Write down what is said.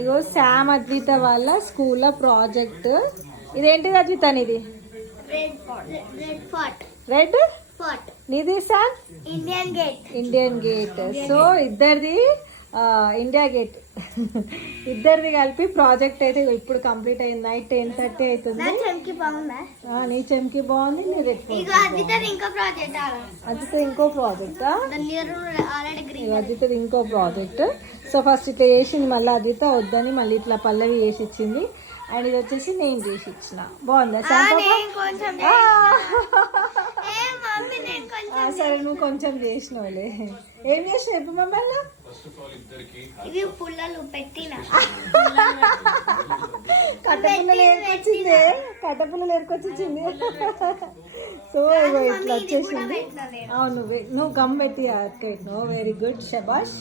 ఇగో Sam Advitha వాళ్ళ స్కూల్లో project. ఇదేంటిది అద్విత నీది? Red fort. నీది శామ్? Indian gate. సో ఇద్దరిది ఇండియా గేట్. ఇద్దరిది కలిపి ప్రాజెక్ట్ అయితే ఇప్పుడు కంప్లీట్ అయింది. నైట్ 10:30 అవుతుంది. నీ చెంకి బాగుంది. నీ రెడ్ ఫోర్ట్ అద్విత ఇంకో ప్రాజెక్టా? అద్వితది ఇంకో ప్రాజెక్ట్. సో ఫస్ట్ ఇట్లా చేసింది, మళ్ళీ అద్విత వద్దని మళ్ళీ ఇట్లా పల్లవి చేసి ఇచ్చింది. అండ్ ఇది వచ్చేసి నేను చేసి ఇచ్చిన. బాగుందా? సరే నువ్వు కొంచెం చేసినవులే. ఏం చేసినావు ఇప్పుడు మమ్మల్ని? కట్టపుల్లలు ఏర్కొచ్చింది. కట్టపుల్లలు ఏర్కొచ్చింది. సో ఇట్లా వచ్చేసింది. అవును నువ్వు గమ్ పెట్టి నువ్వు వెరీ గుడ్. శబాష్.